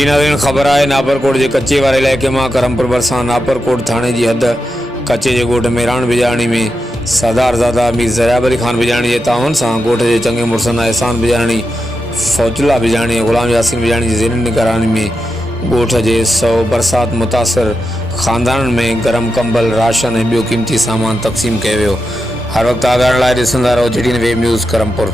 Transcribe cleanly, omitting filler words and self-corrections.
जी नाज़रीन, ख़बर है नापरकोट के कच्चे वाले इलाके में करमपुर भरसा नापरकोट थाने की हद कच्चे के गोठ महेराण बजाराणी में सरदारज़ादा मीर ज़रियाबली खान बजाराणी के तावन से गोठ के चंगे मुर्सना एहसान बजाराणी, फौजुल्ला बजाराणी, गुलाम यासीन बजाराणी की ज़ेर निगरानी में गोठ के 100 बरसात मुतासर खानदान में गरम कंबल, राशन और बियो कीमती सामान तक़सीम किया वियो। हर वक्त आगाह लाइ ॾिसंदा रहो GT न्यूज़ करमपुर।